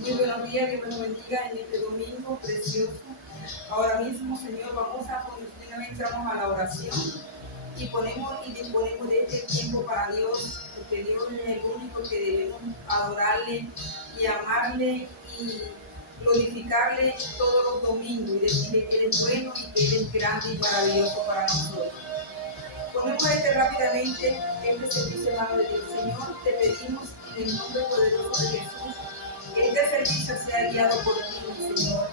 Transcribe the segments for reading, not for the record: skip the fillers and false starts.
Muy buenos días, Dios me lo bendiga en este domingo precioso. Ahora mismo, Señor, entramos a la oración y disponemos de este tiempo para Dios, porque Dios es el único que debemos adorarle y amarle y glorificarle todos los domingos y decirle que Él es bueno y que Él es grande y maravilloso para nosotros. Ponemos rápidamente este servicio en manos de Dios. Señor, te pedimos en el nombre poderoso de Jesús que este servicio sea guiado por ti, Señor.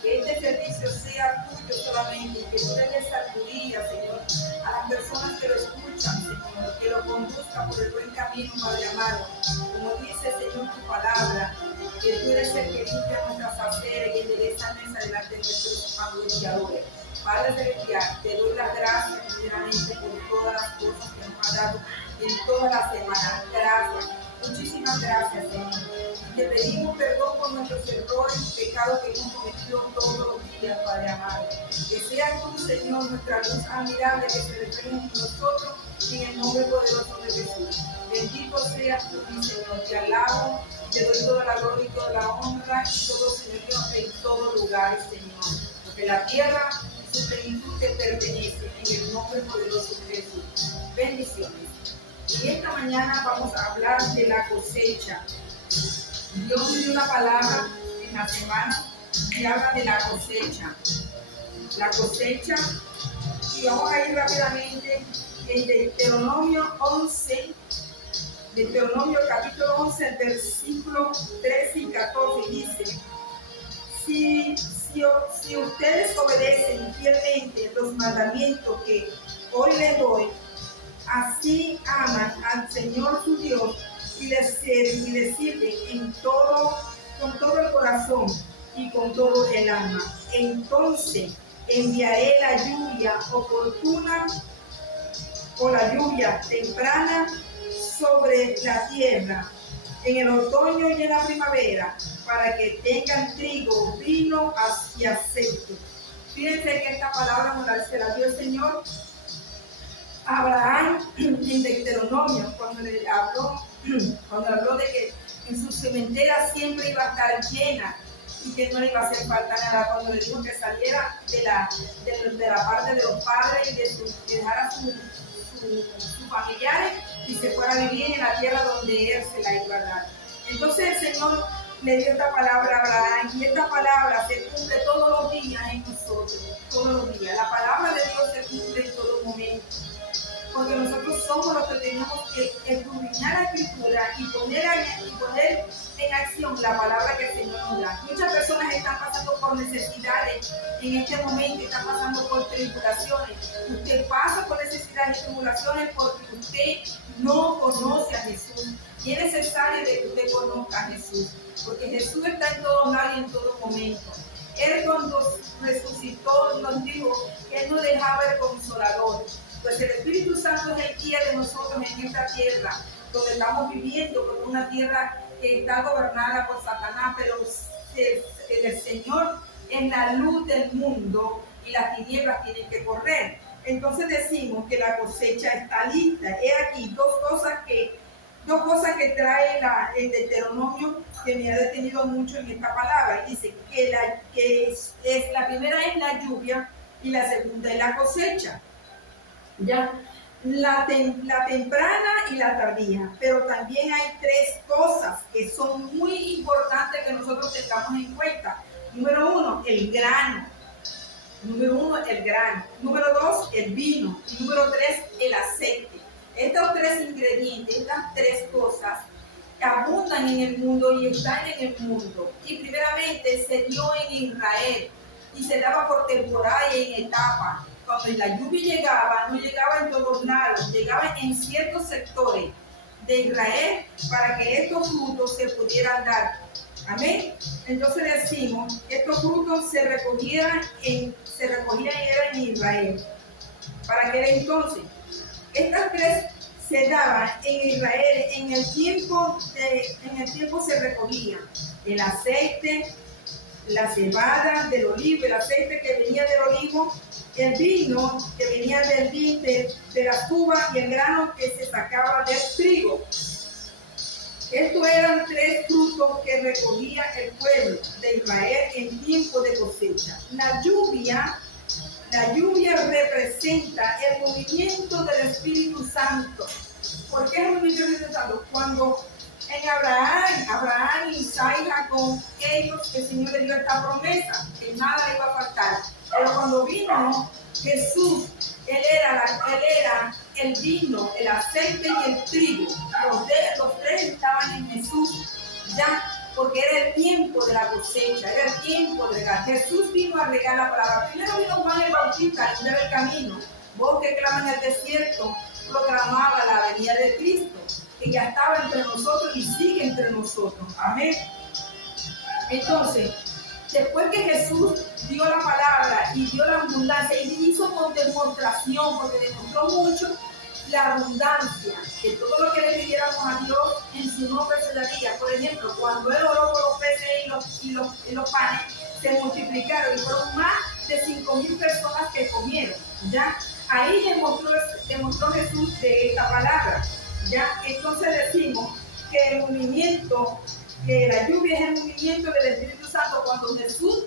Que este servicio sea tuyo solamente y que tú le des sabiduría, Señor, a las personas que lo escuchan, Señor, que lo conduzcan por el buen camino, Padre amado. Como dice, Señor, tu palabra, que tú eres el que limpia nuestras aceras y endereza mesa delante de nuestros angustiadores. Padre celestial, te doy las gracias primeramente por todas las cosas que nos has dado en toda la semana. Gracias. Muchísimas gracias, Señor. Y te pedimos perdón por nuestros errores y pecados que hemos cometido todos los días, Padre amado. Que sea tú, Señor, nuestra luz admirable que se refleje en nosotros en el nombre poderoso de Jesús. Bendito seas tú, mi Señor. Te alabo, te doy toda la gloria y toda la honra y todo señorío en todo lugar, Señor. Porque la tierra y su plenitud te pertenece en el nombre poderoso de Jesús. Bendiciones. Y esta mañana vamos a hablar de la cosecha. Dios me dio una palabra en la semana que habla de la cosecha. La cosecha, y vamos a ir rápidamente en Deuteronomio 11, Deuteronomio capítulo 11, el versículo 13 y 14, dice: si ustedes obedecen fielmente los mandamientos que hoy les doy, así aman al Señor su Dios y le sirven con todo el corazón y con todo el alma. Entonces enviaré la lluvia oportuna o la lluvia temprana sobre la tierra en el otoño y en la primavera, para que tengan trigo, vino y aceite. Fíjense que esta palabra se la dio el Señor a Abraham en Deuteronomio, cuando habló de que en su cementera siempre iba a estar llena y que no le iba a hacer falta nada, cuando le dijo que saliera de la parte de los padres y que dejara sus familiares y se fuera a vivir en la tierra donde él se la iba a dar. Entonces el Señor le dio esta palabra a Abraham y esta palabra se cumple todos los días en nosotros, todos los días. La palabra de Dios se cumple en todo momento, porque nosotros somos los que tenemos que escudriñar la Escritura y poner en acción la palabra que el Señor nos da. Muchas personas están pasando por necesidades en este momento, están pasando por tribulaciones. Usted pasa por necesidades y tribulaciones porque usted no conoce a Jesús. Y es necesario que usted conozca a Jesús, porque Jesús está en todo lado y en todo momento. Él cuando resucitó nos dijo que Él nos dejaba el Consolador. Pues el Espíritu Santo es el guía de nosotros en esta tierra, donde estamos viviendo, con una tierra que está gobernada por Satanás, pero el Señor es la luz del mundo y las tinieblas tienen que correr. Entonces decimos que la cosecha está lista. He aquí dos cosas que trae el Deuteronomio que me ha detenido mucho en esta palabra. Dice que la primera es la lluvia y la segunda es la cosecha. Ya, la temprana y la tardía, pero también hay tres cosas que son muy importantes que nosotros tengamos en cuenta. Número uno, el grano. Número dos, el vino. Y número tres, el aceite. Estos tres ingredientes, estas tres cosas, abundan en el mundo y están en el mundo. Y primeramente se dio en Israel y se daba por temporada y en etapa. Cuando la lluvia llegaba, no llegaba en todos lados, llegaba en ciertos sectores de Israel para que estos frutos se pudieran dar. Amén. Entonces decimos que estos frutos se recogían en Israel. ¿Para qué entonces? Estas tres se daban en Israel, en el tiempo se recogían el aceite, la cebada del olivo, el aceite que venía del olivo, el vino que venía de las uvas y el grano que se sacaba del trigo. Estos eran tres frutos que recogía el Israel en tiempo de cosecha. La lluvia representa el movimiento del Espíritu Santo. ¿Por qué es el movimiento del Espíritu Santo? Cuando en Abraham, Isaac y Jacob, ellos, el Señor les dio esta promesa, que nada le iba a faltar. Pero cuando vino Jesús, Él era el vino, el aceite y el trigo. Los tres estaban en Jesús, ya, porque era el tiempo de la cosecha, era el tiempo de regar. Jesús vino a regar la palabra. Primero vino Juan el Bautista a limpiar el camino. Vos que claman en el desierto, proclamaba la venida de Cristo, que ya estaba entre nosotros y sigue entre nosotros. Amén. Entonces, después que Jesús dio la palabra y dio la abundancia y hizo con demostración, porque demostró mucho la abundancia, que todo lo que le pidiéramos a Dios en su nombre se daría. Por ejemplo, cuando Él oró por los peces y los panes, se multiplicaron y fueron más de 5,000 personas que comieron. ¿Ya? Ahí demostró Jesús de esta palabra. ¿Ya? Entonces decimos que el movimiento, que la lluvia es el movimiento del Espíritu Santo. Cuando Jesús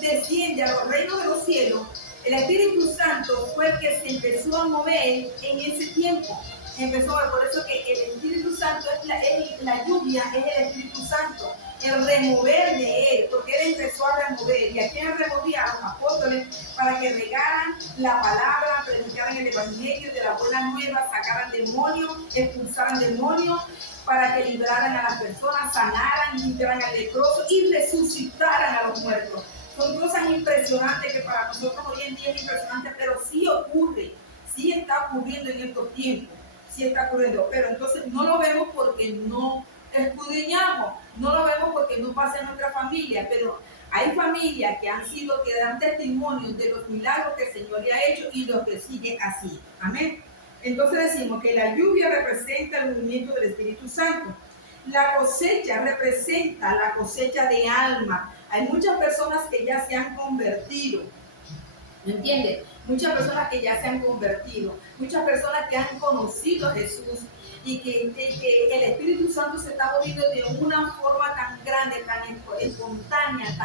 desciende a los reinos de los cielos, el Espíritu Santo fue el que se empezó a mover en ese tiempo. Por eso que el Espíritu Santo es la lluvia, es el Espíritu Santo, el remover de Él, porque Él empezó a remover. ¿Y a quién removía? A los apóstoles, para que regaran la palabra, predicaran el evangelio de la buena nueva, sacaran demonios, expulsaran demonios, para que libraran a las personas, sanaran, limpiaran al leproso y resucitaran a los muertos. Son cosas impresionantes que para nosotros hoy en día es impresionante, pero sí ocurre, sí está ocurriendo en estos tiempos, sí está ocurriendo, pero entonces no lo vemos porque no escudriñamos, no lo vemos porque no pasa en nuestra familia, pero hay familias que dan testimonio de los milagros que el Señor le ha hecho y los que sigue así. Amén. Entonces decimos que la lluvia representa el movimiento del Espíritu Santo. La cosecha representa la cosecha de alma. Hay muchas personas que ya se han convertido, ¿me entiendes? Muchas personas que ya se han convertido, muchas personas que han conocido a Jesús y que el Espíritu Santo se está moviendo de una forma tan grande, tan espontánea,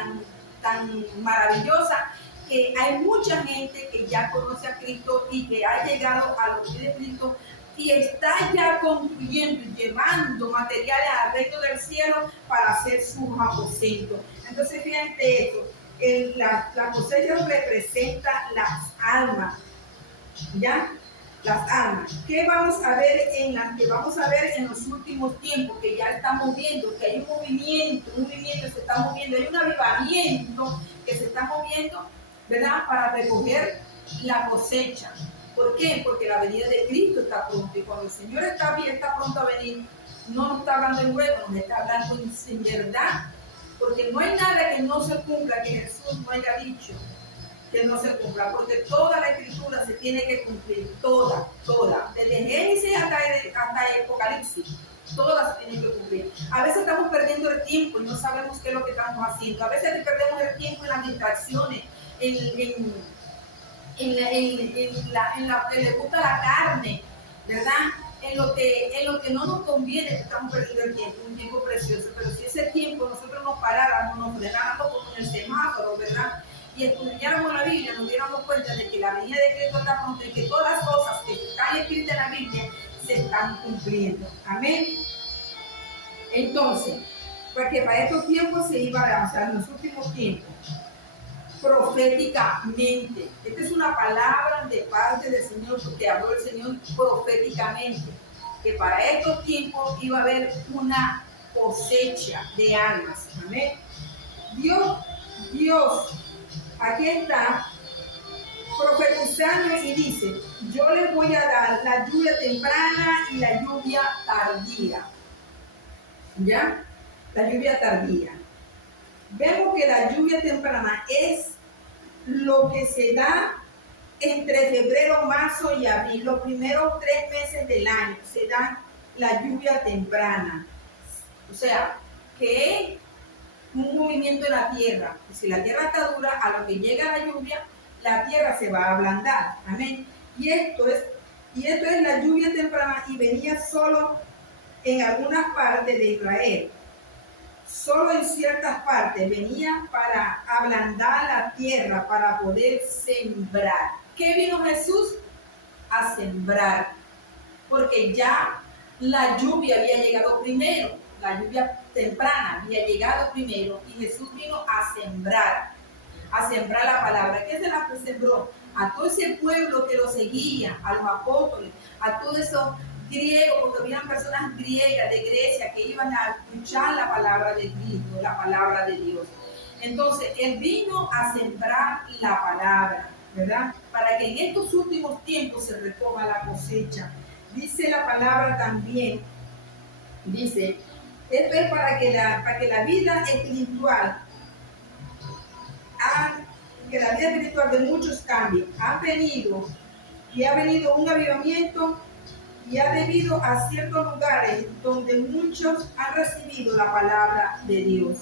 tan maravillosa, que hay mucha gente que ya conoce a Cristo y que ha llegado a los pies de Cristo y está ya construyendo y llevando materiales al reino del cielo para hacer sus aposentos. Entonces, fíjate esto, la cosecha representa las almas, ¿ya? Las almas. ¿Qué vamos a ver en los últimos tiempos? Que ya estamos viendo que hay un movimiento se está moviendo, hay un avivamiento que se está moviendo, ¿verdad? Para recoger la cosecha. ¿Por qué? Porque la venida de Cristo está pronto, y cuando el Señor está pronto a venir, no nos está hablando en hueco, nos está hablando en verdad, porque no hay nada que no se cumpla, que Jesús no haya dicho que no se cumpla, porque toda la escritura se tiene que cumplir, toda, desde Génesis hasta Apocalipsis, todas se tienen que cumplir. A veces estamos perdiendo el tiempo y no sabemos qué es lo que estamos haciendo, a veces perdemos el tiempo en las distracciones, en le gusta la carne, ¿verdad? En lo que no nos conviene, estamos perdiendo el tiempo, un tiempo precioso. Pero si ese tiempo nosotros nos paráramos, nos frenáramos como en el semáforo, ¿verdad? Y estudiáramos la Biblia, nos diéramos cuenta de que la venida de Cristo está pronto y que todas las cosas que están escritas en la Biblia se están cumpliendo. Amén. Entonces, porque para estos tiempos se iba a avanzar, en los últimos tiempos, proféticamente. Esta es una palabra de parte del Señor, porque habló el Señor proféticamente, que para estos tiempos iba a haber una cosecha de almas. Amén. Dios, aquí está profetizando y dice: yo les voy a dar la lluvia temprana y la lluvia tardía. ¿Ya? La lluvia tardía. Vemos que la lluvia temprana es lo que se da entre febrero, marzo y abril. Los primeros 3 meses del año se da la lluvia temprana. O sea, que es un movimiento de la tierra. Y si la tierra está dura, a lo que llega la lluvia, la tierra se va a ablandar. Amén. Y esto es la lluvia temprana, y venía solo en algunas partes de Israel. solo en ciertas partes, venía para ablandar la tierra, para poder sembrar. ¿Qué vino Jesús? A sembrar, porque ya la lluvia había llegado primero, la lluvia temprana había llegado primero y Jesús vino a sembrar la palabra. ¿Qué se la sembró? A todo ese pueblo que lo seguía, a los apóstoles, a todos esos griegos, porque habían personas griegas de Grecia que iban a escuchar la palabra de Cristo, la palabra de Dios. Entonces, Él vino a sembrar la palabra, ¿verdad? Para que en estos últimos tiempos se recoja la cosecha. Dice la palabra también, dice, esto es para que la vida espiritual, de muchos cambie. Ha venido un avivamiento y ha debido a ciertos lugares donde muchos han recibido la palabra de Dios.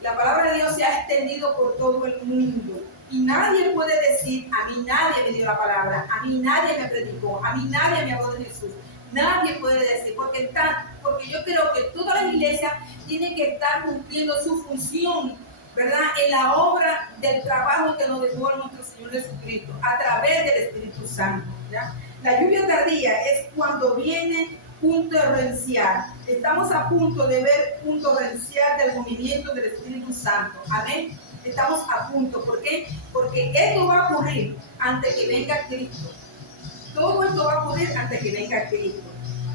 La palabra de Dios se ha extendido por todo el mundo y nadie puede decir, a mí nadie me dio la palabra, a mí nadie me predicó, a mí nadie me habló de Jesús. Nadie puede decir, porque yo creo que todas las iglesias tienen que estar cumpliendo su función, ¿verdad? En la obra del trabajo que nos dejó nuestro Señor Jesucristo a través del Espíritu Santo, ¿ya? La lluvia tardía es cuando viene un torrencial. Estamos a punto de ver un torrencial del movimiento del Espíritu Santo. Amén. Estamos a punto. ¿Por qué? Porque esto va a ocurrir antes que venga Cristo. Todo esto va a ocurrir antes que venga Cristo.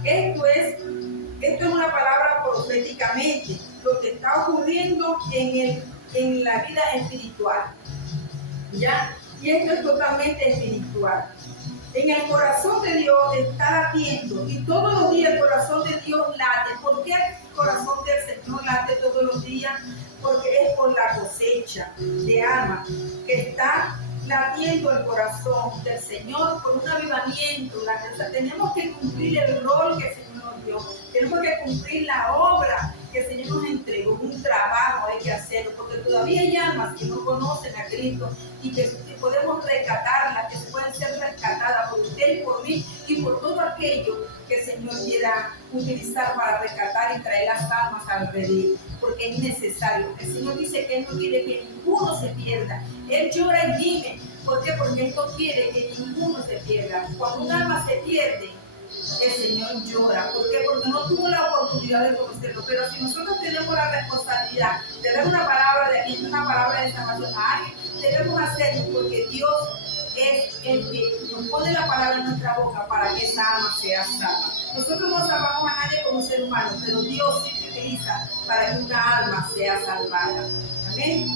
Esto es una palabra proféticamente. Lo que está ocurriendo en la vida espiritual. ¿Ya? Y esto es totalmente espiritual. En el corazón de Dios está latiendo y todos los días el corazón de Dios late. ¿Por qué el corazón del Señor late todos los días? Porque es por la cosecha de almas que está latiendo el corazón del Señor por un avivamiento. Tenemos que cumplir el rol que el Señor nos dio. Tenemos que cumplir la obra que el Señor nos entregó. Un trabajo hay que hacerlo, porque todavía hay almas que no conocen a Cristo y que podemos rescatarlas, que pueden ser rescatadas por usted y por mí y por todo aquello que el Señor quiera utilizar para rescatar y traer las almas al redil, porque es necesario. El Señor dice que Él no quiere que ninguno se pierda. Él llora y gime. ¿Por qué? Porque Él no quiere que ninguno se pierda. Cuando un alma se pierde, el Señor llora. ¿Por qué? Porque no tuvo la oportunidad de conocerlo. Pero si nosotros tenemos la responsabilidad de dar una palabra de aliento, una palabra de salvación a alguien, debemos hacerlo, porque Dios es el que nos pone la palabra en nuestra boca para que esa alma sea salva. Nosotros no salvamos a nadie como ser humano, pero Dios sí te utiliza para que una alma sea salvada. Amén.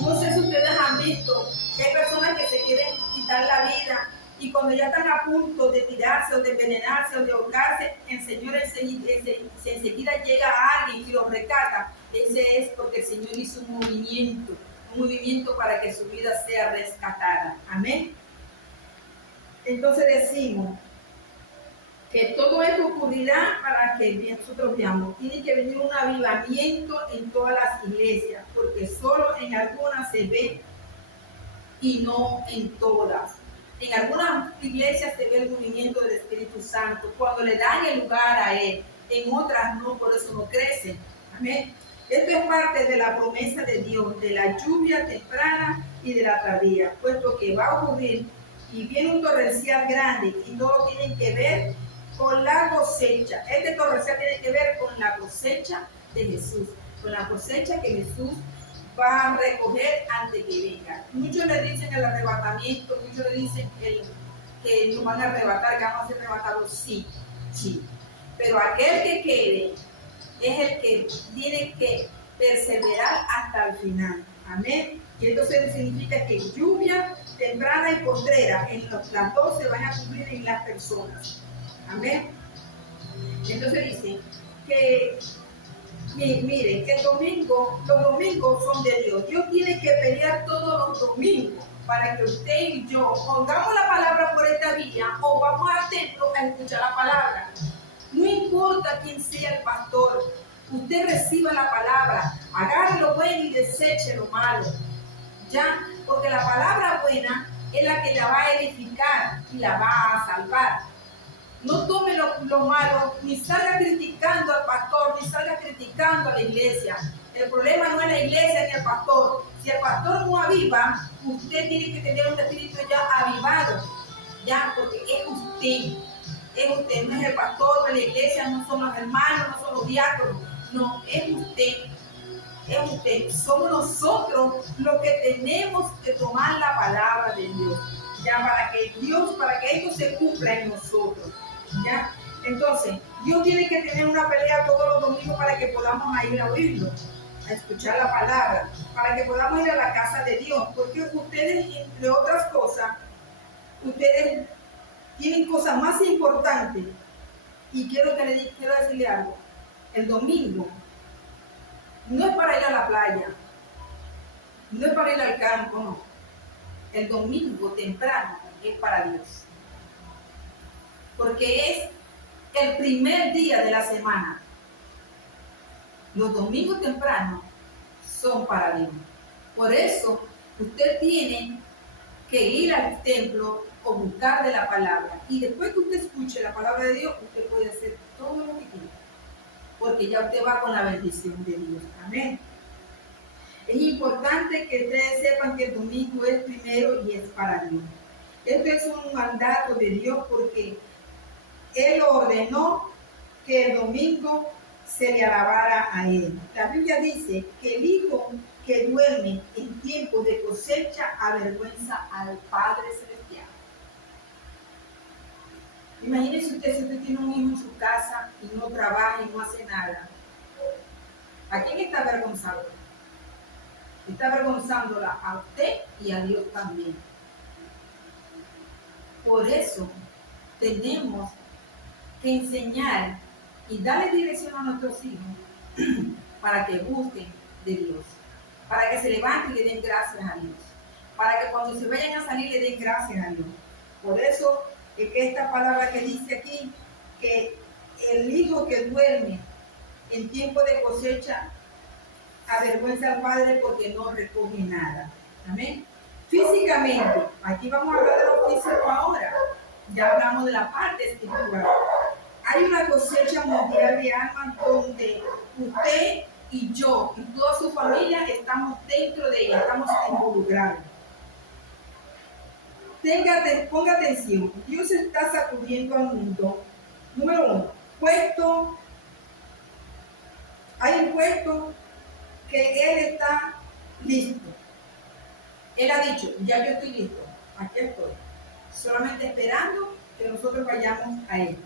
No sé si ustedes han visto que hay personas que se quieren quitar la vida y cuando ya están a punto de tirarse o de envenenarse o de ahogarse, el Señor enseguida llega a alguien y lo rescata. Ese es porque el Señor hizo un movimiento para que su vida sea rescatada. Amén. Entonces decimos que todo esto ocurrirá para que nosotros veamos. Tiene que venir un avivamiento en todas las iglesias, porque solo en algunas se ve y no en todas. En algunas iglesias se ve el movimiento del Espíritu Santo cuando le dan el lugar a Él. En otras no, por eso no crecen. Amén. Esto es parte de la promesa de Dios, de la lluvia temprana y de la tardía, puesto que va a ocurrir y viene un torrencial grande y todo tiene que ver con la cosecha. Este torrencial tiene que ver con la cosecha de Jesús, con la cosecha que Jesús va a recoger antes que venga. Muchos le dicen el arrebatamiento, muchos le dicen que nos van a arrebatar, que vamos a ser arrebatados, sí. Pero aquel que quede es el que tiene que perseverar hasta el final. Amén. Y entonces significa que lluvia temprana y postrera, las dos se van a cumplir en las personas. Amén. Entonces dice que miren, que los domingos son de Dios. Dios tiene que pelear todos los domingos para que usted y yo pongamos la palabra por esta vía o vamos al templo a escuchar la palabra. No importa quién sea el pastor, usted reciba la palabra, agarre lo bueno y deseche lo malo. Ya, porque la palabra buena es la que la va a edificar y la va a salvar. No tome lo malo, ni salga criticando al pastor, ni salga criticando edificando a la iglesia. El problema no es la iglesia ni el pastor. Si el pastor no aviva, usted tiene que tener un espíritu ya avivado, ya, porque es usted, no es el pastor, no es la iglesia, no son los hermanos, no son los diáconos, no, es usted, somos nosotros los que tenemos que tomar la palabra de Dios, ya, para que esto se cumpla en nosotros, ya. Entonces, Dios tiene que tener una pelea todos los domingos para que podamos ir a oírlo, a escuchar la palabra, para que podamos ir a la casa de Dios, porque ustedes, entre otras cosas, ustedes tienen cosas más importantes. Y quiero decirle algo, el domingo no es para ir a la playa, no es para ir al campo, no. El domingo temprano es para Dios, porque es el primer día de la semana. Los domingos tempranos son para Dios. Por eso usted tiene que ir al templo o buscar de la palabra. Y después que usted escuche la palabra de Dios, usted puede hacer todo lo que quiera, porque ya usted va con la bendición de Dios. Amén. Es importante que ustedes sepan que el domingo es primero y es para Dios. Esto es un mandato de Dios porque Él ordenó que el domingo se le alabara a Él. La Biblia dice que el hijo que duerme en tiempo de cosecha avergüenza al Padre Celestial. Imagínese usted si usted tiene un hijo en su casa y no trabaja y no hace nada. ¿A quién está avergonzando? Está avergonzándola a usted y a Dios también. Por eso tenemos que enseñar y darle dirección a nuestros hijos para que busquen de Dios, para que se levanten y le den gracias a Dios, para que cuando se vayan a salir le den gracias a Dios. Por eso es que esta palabra que dice aquí, que el hijo que duerme en tiempo de cosecha avergüenza al padre porque no recoge nada. Amén. Físicamente, aquí vamos a hablar de lo físico ahora. Ya hablamos de la parte espiritual. Hay una cosecha mundial de almas donde usted y yo y toda su familia estamos dentro de ella, estamos involucrados. Ponga atención, Dios está sacudiendo al mundo. Número 1, hay un puesto que Él está listo. Él ha dicho, ya yo estoy listo, aquí estoy, solamente esperando que nosotros vayamos a Él.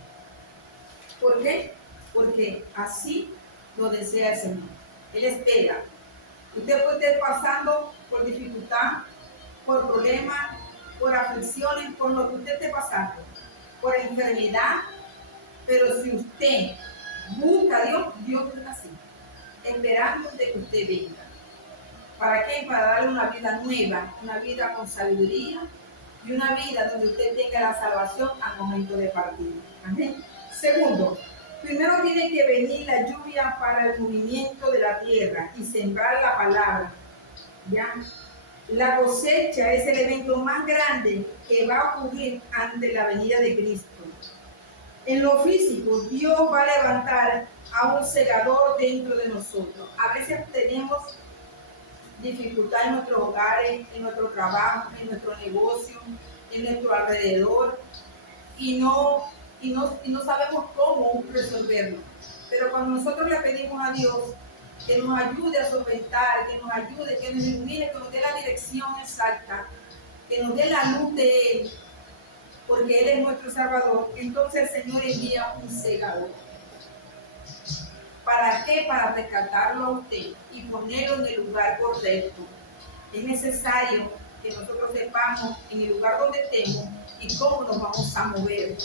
¿Por qué? Porque así lo desea el Señor. Él espera. Usted puede estar pasando por dificultad, por problemas, por aflicciones, por lo que usted esté pasando, por enfermedad, pero si usted busca a Dios, Dios está así, esperando de que usted venga. ¿Para qué? Para darle una vida nueva, una vida con sabiduría y una vida donde usted tenga la salvación al momento de partir. Amén. Segundo, primero tiene que venir la lluvia para el movimiento de la tierra y sembrar la palabra. ¿Ya? La cosecha es el evento más grande que va a ocurrir ante la venida de Cristo. En lo físico, Dios va a levantar a un segador dentro de nosotros. A veces tenemos dificultad en nuestros hogares, en nuestro trabajo, en nuestro negocio, en nuestro alrededor y no sabemos cómo resolverlo. Pero cuando nosotros le pedimos a Dios que nos ayude a solventar, que nos ayude, que nos ilumine, que nos dé la dirección exacta, que nos dé la luz de Él, porque Él es nuestro Salvador, entonces el Señor envía un segador. ¿Para qué? Para rescatarlo a usted y ponerlo en el lugar correcto. Es necesario que nosotros sepamos en el lugar donde estemos y cómo nos vamos a mover.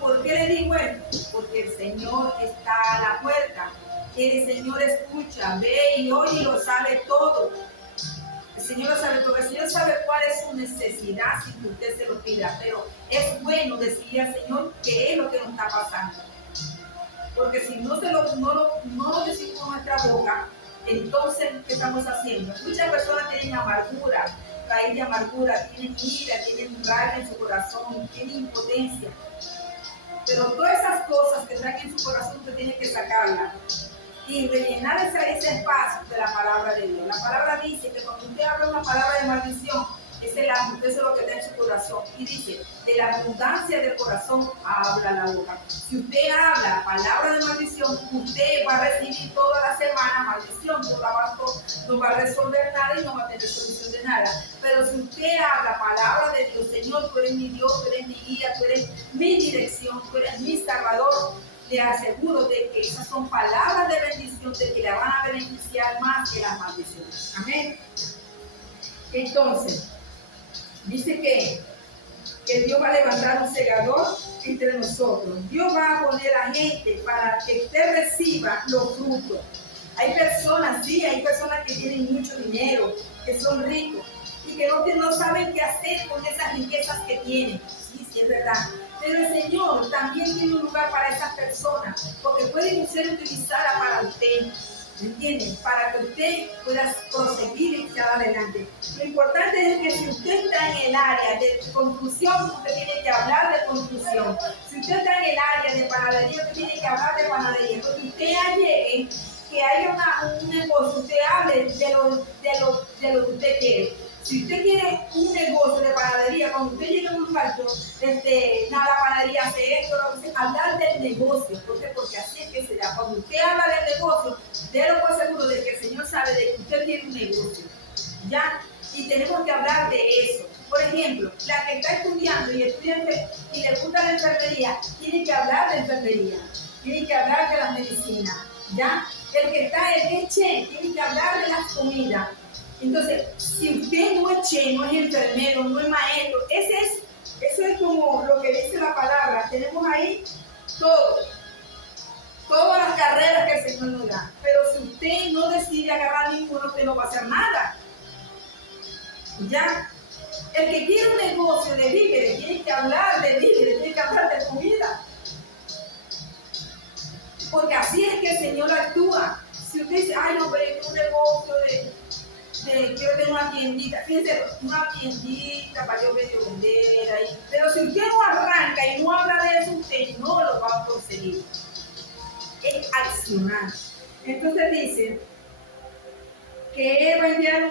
¿Por qué le digo esto? Porque el Señor está a la puerta. El Señor escucha, ve y oye y lo sabe todo. El Señor lo sabe todo. El Señor sabe cuál es su necesidad sin que usted se lo pida. Pero es bueno decirle al Señor qué es lo que nos está pasando. Porque si no lo decimos con nuestra boca, entonces, ¿qué estamos haciendo? Muchas personas tienen amargura, raíz de amargura, tienen ira, tienen rabia en su corazón, tienen impotencia. Pero todas esas cosas que traen en su corazón usted tiene que sacarlas. y rellenar ese espacio de la palabra de Dios. La palabra dice que cuando usted habla una palabra de maldición, eso es lo que está en su corazón. Y dice, de la abundancia del corazón habla la boca. Si usted habla palabra de maldición, usted va a recibir toda la semana maldición. No va a resolver nada y no va a tener solución de nada. Pero si usted habla palabra de Dios, Señor, tú eres mi Dios, tú eres mi guía, tú eres mi dirección, tú eres mi Salvador, le aseguro de que esas son palabras de bendición, de que la van a beneficiar más que las maldiciones. Amén. Entonces, dice que Dios va a levantar un segador entre nosotros. Dios va a poner a gente para que usted reciba los frutos. Hay personas, sí, hay personas que tienen mucho dinero, que son ricos y que no saben qué hacer con esas riquezas que tienen. Sí, es verdad. Pero el Señor también tiene un lugar para esas personas, porque pueden ser utilizadas para usted. ¿Me entienden? Para que usted pueda proseguir y echar adelante. Lo importante es que si usted está en el área de construcción, usted tiene que hablar de construcción. Si usted está en el área de panadería, usted tiene que hablar de panadería. Entonces, usted llegue, que haya un negocio, usted hable de lo que usted quiere. Si usted quiere un negocio de panadería, cuando usted llegue a un lugar, la panadería hace esto, hablar del negocio, porque así es que se da. Cuando usted habla del negocio, délo por seguro de que el Señor sabe de que usted tiene un negocio, ¿ya? Y tenemos que hablar de eso. Por ejemplo, la que está estudiando y le gusta la enfermería, tiene que hablar de enfermería, tiene que hablar de las medicinas, ¿ya? El que es chef, tiene que hablar de las comidas. Entonces, si usted no es chef, no es enfermero, no es maestro, eso es como lo que dice la palabra. Tenemos ahí todas las carreras que el Señor nos da. Pero si usted no decide agarrar ninguno, usted no va a hacer nada. ¿Ya? El que quiere un negocio de víveres, tiene que hablar de víveres, tiene que hablar de comida. Porque así es que el Señor actúa. Si usted dice, ay, no, pero es un negocio quiero tener una tiendita, fíjense, una tiendita para yo medio vender ahí. Pero si usted no arranca y no habla de eso, usted no lo va a conseguir. Es accionar. Entonces dice que va a enviar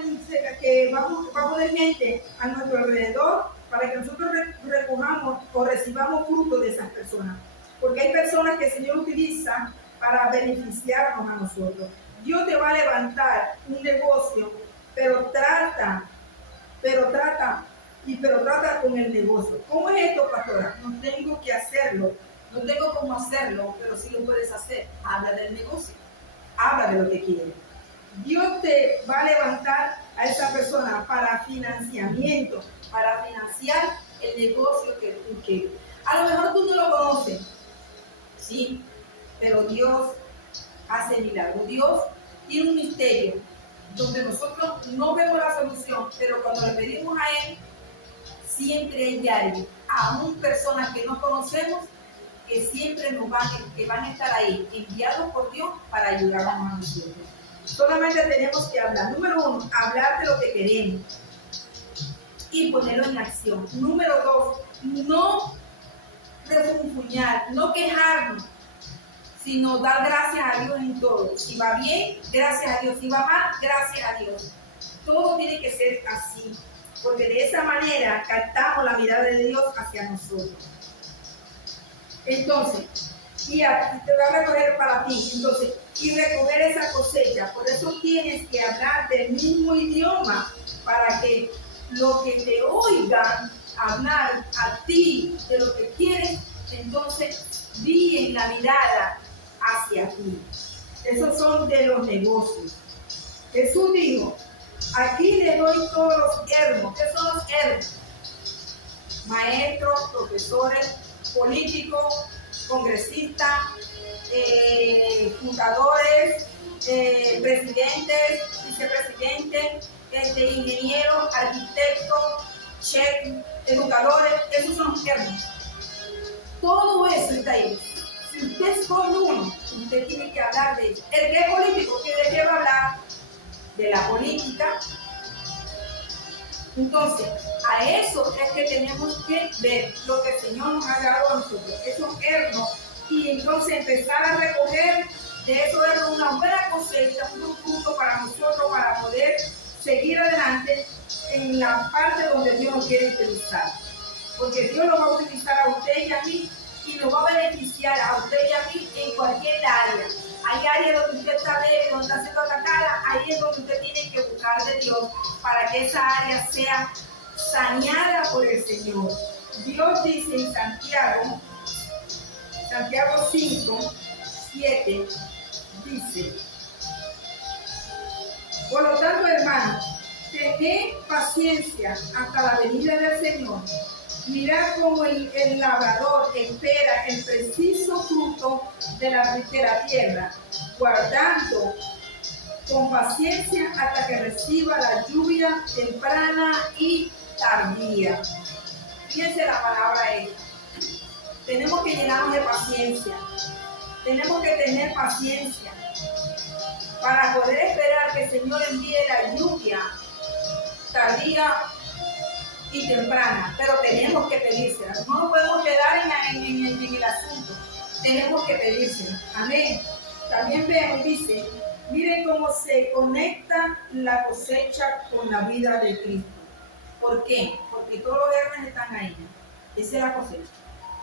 que vamos a poner gente a nuestro alrededor para que nosotros recojamos o recibamos fruto de esas personas. Porque hay personas que el Señor utiliza para beneficiarnos a nosotros. Dios te va a levantar un negocio, pero trata con el negocio. ¿Cómo es esto, pastora? No tengo que hacerlo, no tengo cómo hacerlo, pero sí lo puedes hacer. Habla del negocio, habla de lo que quieres. Dios te va a levantar a esa persona para financiamiento, para financiar el negocio que tú quieres. A lo mejor tú no lo conoces, sí, pero Dios hace milagros. Dios tiene un misterio donde nosotros no vemos la solución, pero cuando le pedimos a Él, siempre hay alguien, aún personas que no conocemos, que siempre que van a estar ahí, enviados por Dios para ayudarnos a nosotros. Solamente tenemos que hablar. Número 1, hablar de lo que queremos y ponerlo en acción. Número 2, no refunfuñar, no quejarnos, sino dar gracias a Dios en todo. Si va bien, gracias a Dios. Si va mal, gracias a Dios. Todo tiene que ser así, porque de esa manera captamos la mirada de Dios hacia nosotros. Entonces, y te va a recoger para ti. Entonces, y recoger esa cosecha. Por eso tienes que hablar del mismo idioma, para que lo que te oigan hablar a ti de lo que quieres, entonces guíen la mirada hacia ti. Esos son de los negocios. Jesús dijo, aquí le doy todos los hermos. ¿Qué son los hermos? Maestros, profesores, políticos, congresistas, fundadores, presidentes, vicepresidentes, ingenieros, arquitectos, chefs, educadores. Esos son los hermos. Todo eso está ahí. Si usted escoge uno, usted tiene que hablar de eso. El que es político, ¿de qué va a hablar? De la política. Entonces, a eso es que tenemos que ver lo que el Señor nos ha dado a nosotros, esos hernos, y entonces empezar a recoger de esos hernos una buena cosecha, un fruto para nosotros, para poder seguir adelante en la parte donde Dios nos quiere utilizar. Porque Dios lo va a utilizar a usted y a mí y nos va a beneficiar a usted y a mí en cualquier área. Hay áreas donde usted está débil, donde está siendo atacada, ahí es donde usted tiene que buscar de Dios para que esa área sea saneada por el Señor. Dios dice en Santiago 5, 7, dice: por lo tanto, hermanos, tened paciencia hasta la venida del Señor. Mirad cómo el labrador espera el preciso fruto de la tierra, guardando con paciencia hasta que reciba la lluvia temprana y tardía. Fíjense la palabra esta. Tenemos que llenarnos de paciencia. Tenemos que tener paciencia para poder esperar que el Señor envíe la lluvia tardía y temprana, pero tenemos que pedírsela. No nos podemos quedar en el asunto, tenemos que pedírsela. Amén. También vemos, dice, miren cómo se conecta la cosecha con la vida de Cristo. ¿Por qué? Porque todos los gérmenes están ahí. Esa es la cosecha.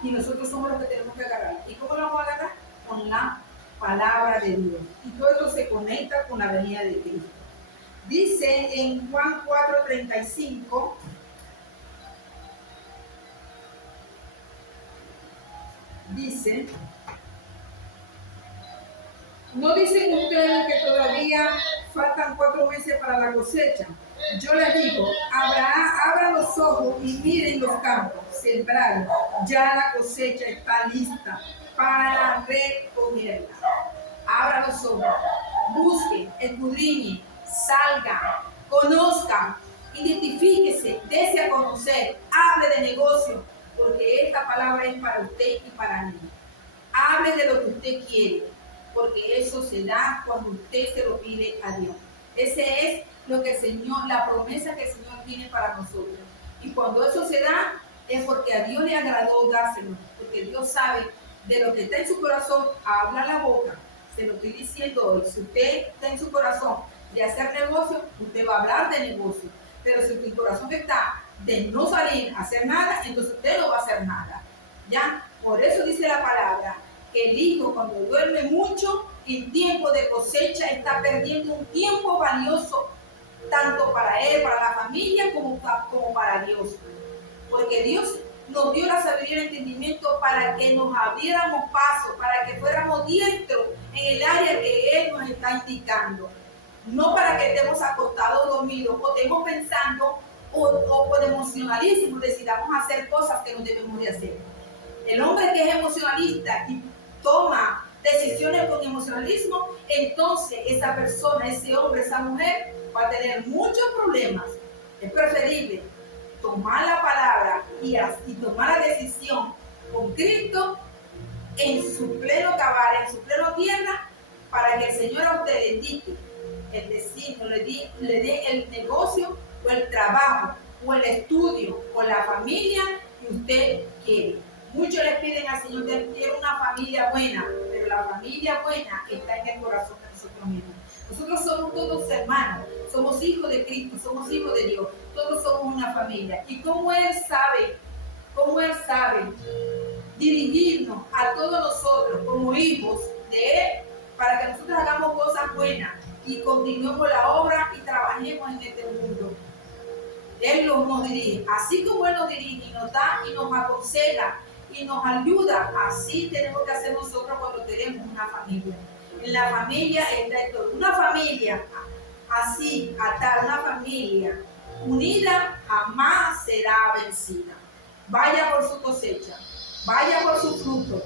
Y nosotros somos los que tenemos que agarrar. ¿Y cómo lo vamos a agarrar? Con la palabra de Dios. Y todo esto se conecta con la venida de Cristo. Dice en Juan 4:35, dice: ¿no dicen ustedes que todavía faltan 4 meses para la cosecha? Yo les digo, abran los ojos y miren los campos sembrados. Ya la cosecha está lista para recogerla. Abran los ojos, busquen, escudriñen, salgan, conozcan, identifíquese, dése a conocer, hable de negocio, porque esta palabra es para usted y para mí. Hable de lo que usted quiere, porque eso se da cuando usted se lo pide a Dios. Ese es lo que el Señor, la promesa que el Señor tiene para nosotros. Y cuando eso se da, es porque a Dios le agradó dárselo, porque Dios sabe de lo que está en su corazón, habla la boca. Se lo estoy diciendo hoy. Si usted está en su corazón de hacer negocio, usted va a hablar de negocio. Pero si tu corazón está de no salir a hacer nada, entonces usted no va a hacer nada. ¿Ya? Por eso dice la palabra que el hijo, cuando duerme mucho, en tiempo de cosecha está perdiendo un tiempo valioso, tanto para él, para la familia, como para Dios. Porque Dios nos dio la sabiduría y el entendimiento para que nos abriéramos paso, para que fuéramos diestros en el área que Él nos está indicando. No para que estemos acostados, dormidos, o estemos pensando, o por emocionalismo decidamos hacer cosas que no debemos de hacer. El hombre que es emocionalista y toma decisiones con emocionalismo, entonces esa persona, ese hombre, esa mujer va a tener muchos problemas. Es preferible tomar la palabra y tomar la decisión con Cristo en su pleno cabal, en su pleno tierra, para que el Señor a usted le indique el destino, le dé el negocio o el trabajo o el estudio o la familia que usted quiere. Muchos les piden al Señor que quiera una familia buena, pero la familia buena está en el corazón de nosotros mismos. Nosotros somos todos hermanos, somos hijos de Cristo, somos hijos de Dios, todos somos una familia. Y como Él sabe dirigirnos a todos nosotros como hijos de Él, para que nosotros hagamos cosas buenas y continuemos la obra y trabajemos en este mundo. Él nos dirige, así como Él nos dirige y nos da y nos aconseja y nos ayuda, así tenemos que hacer nosotros cuando tenemos una familia. En la familia está todo. Una familia así, atada, una familia unida jamás será vencida. Vaya por su cosecha, vaya por su fruto,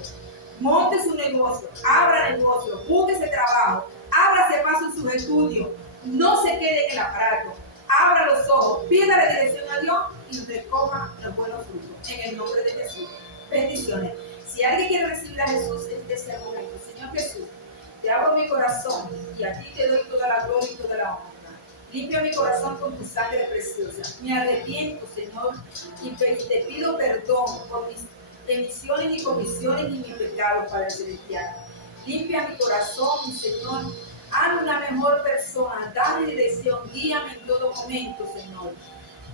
monte su negocio, abra negocio, busque ese trabajo, ábrase paso en sus estudios, no se quede en el aparato, abra los ojos, pida la dirección a Dios y recoja los buenos frutos. En el nombre de Jesús. Bendiciones. Si alguien quiere recibir a Jesús en este momento, Señor Jesús, te abro mi corazón y a ti te doy toda la gloria y toda la honra. Limpia mi corazón con tu sangre preciosa. Me arrepiento, Señor, y te pido perdón por mis emisiones y comisiones y mis pecados, Padre Celestial. Limpia mi corazón, mi Señor. Hazme una guianza y dirección. Guíame en todo momento, Señor.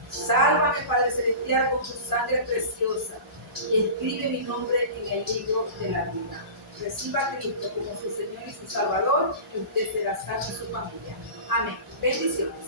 Sálvame, Padre Celestial, con tu sangre preciosa y escribe mi nombre en el libro de la vida. Reciba a Cristo como su Señor y su Salvador y usted será salvo en su familia. Amén. Bendiciones.